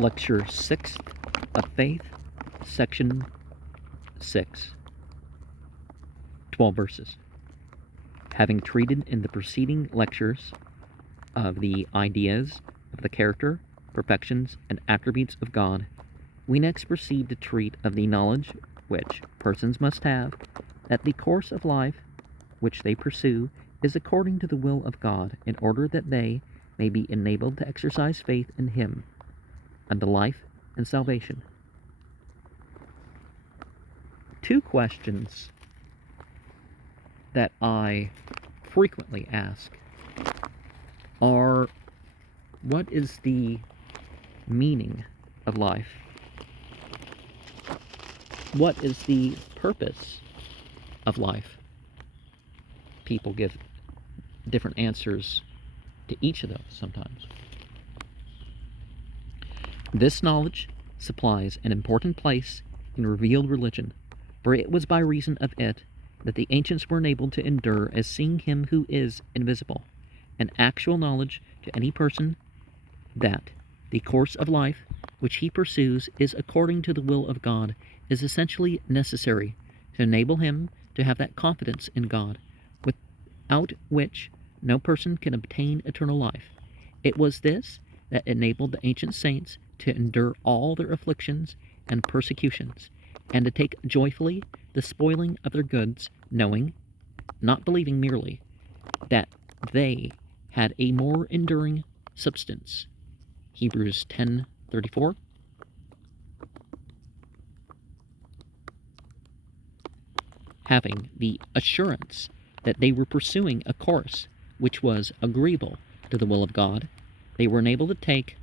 Lecture 6th of Faith, Section 6, 12 verses. Having treated in the preceding lectures of the ideas of the character, perfections, and attributes of God, we next proceed to treat of the knowledge which persons must have, that the course of life which they pursue is according to the will of God, in order that they may be enabled to exercise faith in Him unto life and salvation. Two questions that I frequently ask are, what is the meaning of life? What is the purpose of life? People give different answers to each of those sometimes. This knowledge supplies an important place in revealed religion, for it was by reason of it that the ancients were enabled to endure as seeing Him who is invisible, an actual knowledge to any person that the course of life which he pursues is according to the will of God is essentially necessary to enable him to have that confidence in God, without which no person can obtain eternal life. It was this that enabled the ancient saints to endure all their afflictions and persecutions, and to take joyfully the spoiling of their goods, knowing, not believing merely, that they had a more enduring substance. Hebrews 10:34. Having the assurance that they were pursuing a course which was agreeable to the will of God, they were enabled to take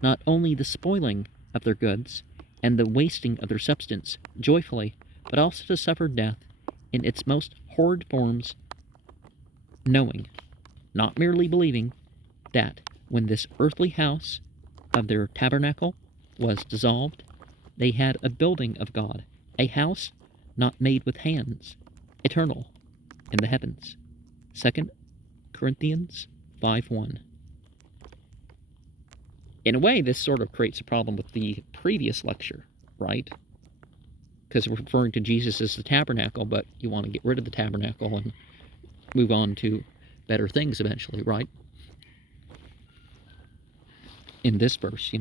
not only the spoiling of their goods and the wasting of their substance joyfully, but also to suffer death in its most horrid forms, knowing, not merely believing, that when this earthly house of their tabernacle was dissolved, they had a building of God, a house not made with hands, eternal in the heavens. 2 Corinthians 5:1. In a way, this sort of creates a problem with the previous lecture, right? Because we're referring to Jesus as the tabernacle, but you want to get rid of the tabernacle and move on to better things eventually, right? In this verse,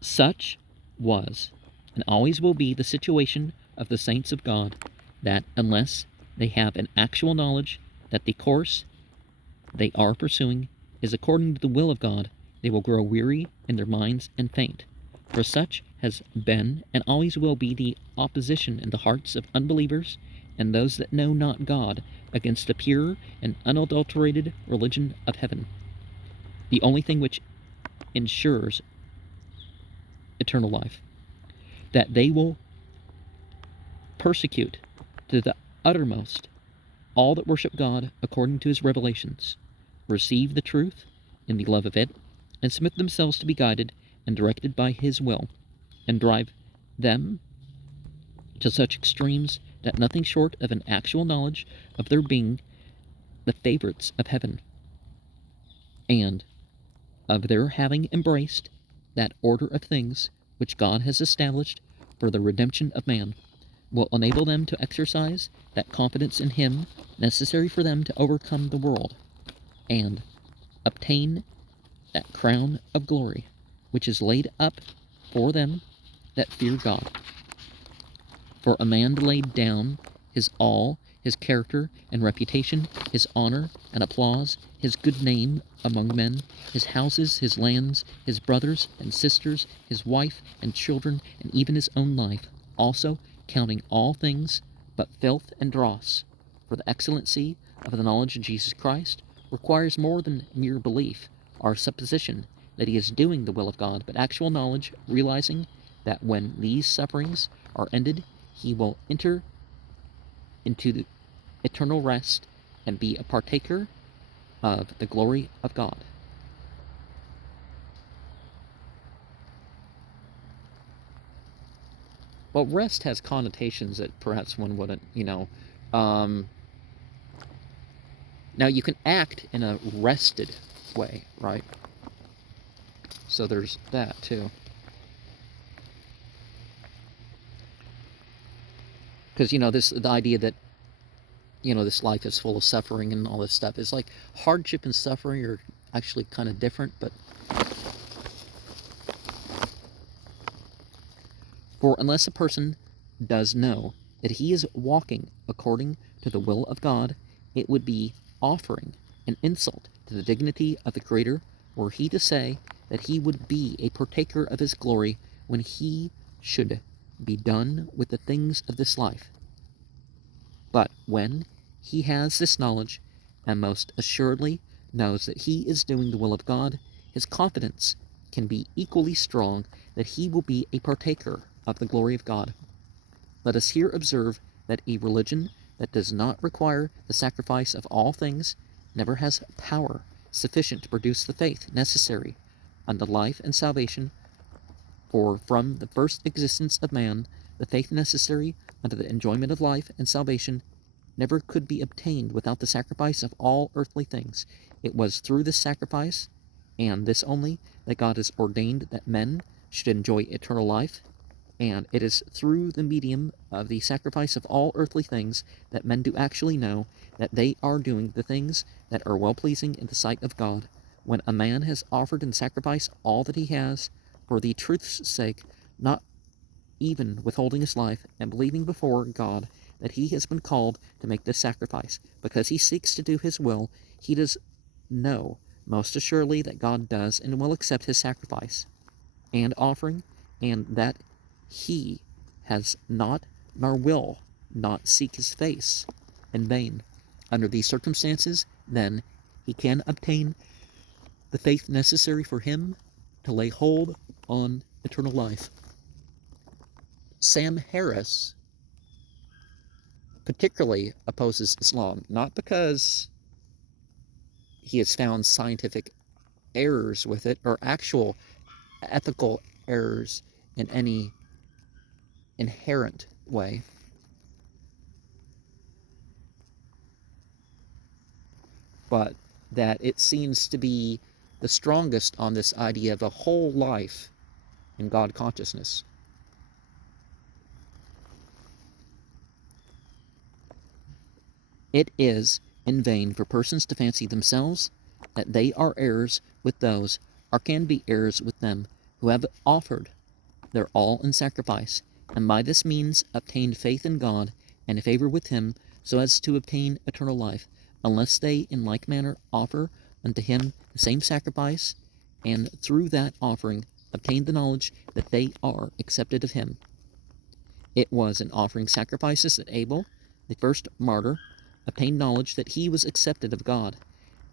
such was and always will be the situation of the saints of God, that unless they have an actual knowledge that the course they are pursuing is according to the will of God, they will grow weary in their minds and faint. For such has been and always will be the opposition in the hearts of unbelievers and those that know not God against the pure and unadulterated religion of heaven, the only thing which ensures eternal life, that they will persecute to the uttermost all that worship God according to His revelations, receive the truth in the love of it, and submit themselves to be guided and directed by His will, and drive them to such extremes that nothing short of an actual knowledge of their being the favorites of heaven, and of their having embraced that order of things which God has established for the redemption of man, will enable them to exercise that confidence in Him necessary for them to overcome the world, and obtain that crown of glory which is laid up for them that fear God. For a man to lay down his all, his character and reputation, his honor and applause, his good name among men, his houses, his lands, his brothers and sisters, his wife and children, and even his own life, also counting all things but filth and dross, for the excellency of the knowledge of Jesus Christ, requires more than mere belief or supposition that he is doing the will of God, but actual knowledge, realizing that when these sufferings are ended, he will enter into the eternal rest and be a partaker of the glory of God. Well, rest has connotations that perhaps one wouldn't, now you can act in a rested way, right? So there's that too. Because, the idea that, this life is full of suffering and all this stuff is like hardship and suffering are actually kind of different, but for unless a person does know that he is walking according to the will of God, it would be offering an insult to the dignity of the Creator were he to say that he would be a partaker of his glory when he should be done with the things of this life. But when he has this knowledge, and most assuredly knows that he is doing the will of God, his confidence can be equally strong that he will be a partaker of the glory of God. Let us here observe that a religion that does not require the sacrifice of all things never has power sufficient to produce the faith necessary unto life and salvation, for from the first existence of man, the faith necessary unto the enjoyment of life and salvation never could be obtained without the sacrifice of all earthly things. It was through this sacrifice, and this only, that God has ordained that men should enjoy eternal life, and it is through the medium of the sacrifice of all earthly things that men do actually know that they are doing the things that are well-pleasing in the sight of God. When a man has offered in sacrifice all that he has, for the truth's sake, not even withholding his life, and believing before God that he has been called to make this sacrifice, because he seeks to do his will, he does know most assuredly that God does and will accept his sacrifice and offering, and that he has not nor will not seek his face in vain. Under these circumstances, then, he can obtain the faith necessary for him to lay hold on eternal life. Sam Harris particularly opposes Islam, not because he has found scientific errors with it or actual ethical errors in any inherent way, but that it seems to be the strongest on this idea of a whole life in God consciousness. It is in vain for persons to fancy themselves that they are heirs with those, or can be heirs with them, who have offered their all in sacrifice, and by this means obtained faith in God and favor with him, so as to obtain eternal life, unless they in like manner offer unto him the same sacrifice, and through that offering obtain the knowledge that they are accepted of him. It was in offering sacrifices that Abel, the first martyr, obtained knowledge that he was accepted of God,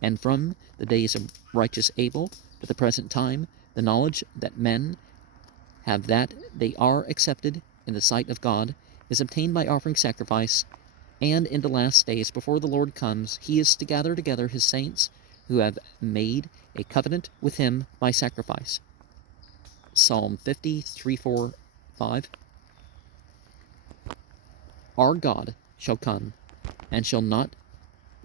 and from the days of righteous Abel to the present time, the knowledge that men have that they are accepted in the sight of God is obtained by offering sacrifice, and in the last days before the Lord comes, he is to gather together his saints who have made a covenant with him by sacrifice. Psalm 53, 4, 5. Our God shall come, and shall not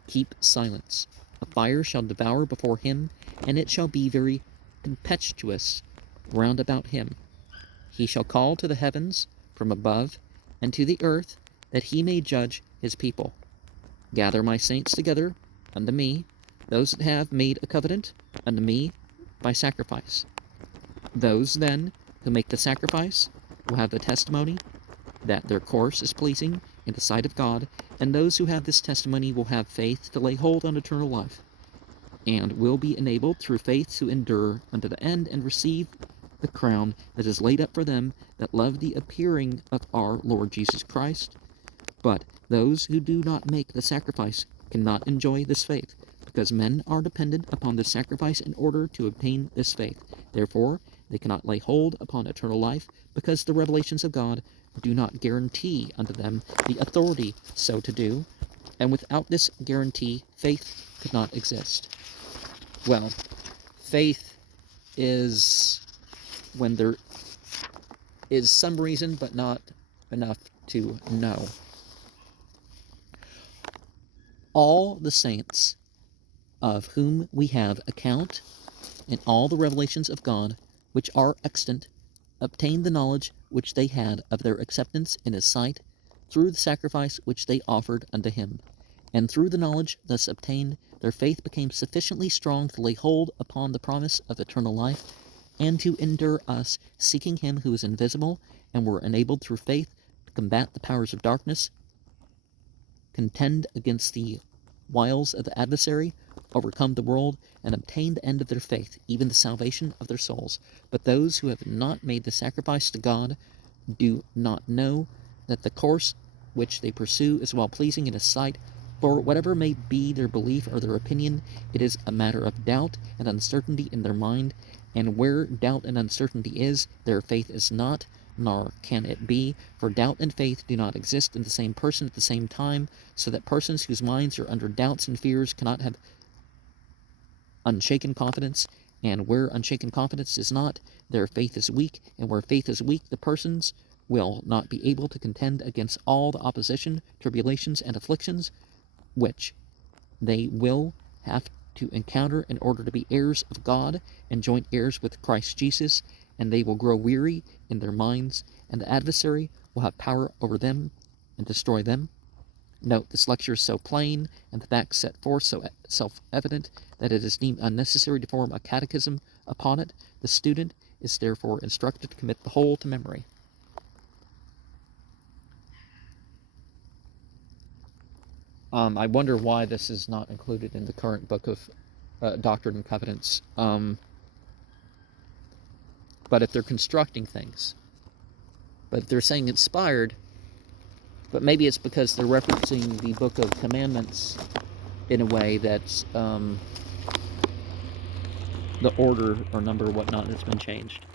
keep silence. A fire shall devour before him, and it shall be very tempestuous round about him. He shall call to the heavens from above, and to the earth, that he may judge his people. Gather my saints together unto me, those that have made a covenant unto me by sacrifice. Those, then, who make the sacrifice will have the testimony that their course is pleasing in the sight of God, and those who have this testimony will have faith to lay hold on eternal life, and will be enabled through faith to endure unto the end and receive the crown that is laid up for them that love the appearing of our Lord Jesus Christ. But those who do not make the sacrifice cannot enjoy this faith, because men are dependent upon the sacrifice in order to obtain this faith. Therefore, they cannot lay hold upon eternal life, because the revelations of God do not guarantee unto them the authority so to do, and without this guarantee, faith could not exist. Well, faith is when there is some reason, but not enough to know. All the saints of whom we have account in all the revelations of God which are extant, obtained the knowledge which they had of their acceptance in his sight through the sacrifice which they offered unto him. And through the knowledge thus obtained, their faith became sufficiently strong to lay hold upon the promise of eternal life, and to endure us, seeking him who is invisible, and were enabled through faith to combat the powers of darkness, contend against the wiles of the adversary, overcome the world, and obtain the end of their faith, even the salvation of their souls. But those who have not made the sacrifice to God do not know that the course which they pursue is well-pleasing in his sight. For whatever may be their belief or their opinion, it is a matter of doubt and uncertainty in their mind, and where doubt and uncertainty is, their faith is not, nor can it be, for doubt and faith do not exist in the same person at the same time, so that persons whose minds are under doubts and fears cannot have unshaken confidence, and where unshaken confidence is not, their faith is weak, and where faith is weak, the persons will not be able to contend against all the opposition, tribulations, and afflictions which they will have to encounter in order to be heirs of God and joint heirs with Christ Jesus, and they will grow weary in their minds, and the adversary will have power over them and destroy them. Note, this lecture is so plain, and the facts set forth so self-evident, that it is deemed unnecessary to form a catechism upon it. The student is therefore instructed to commit the whole to memory. I wonder why this is not included in the current book of Doctrine and Covenants. But if they're constructing things, but if they're saying inspired, but maybe it's because they're referencing the Book of Commandments in a way that's the order or number or whatnot that's been changed.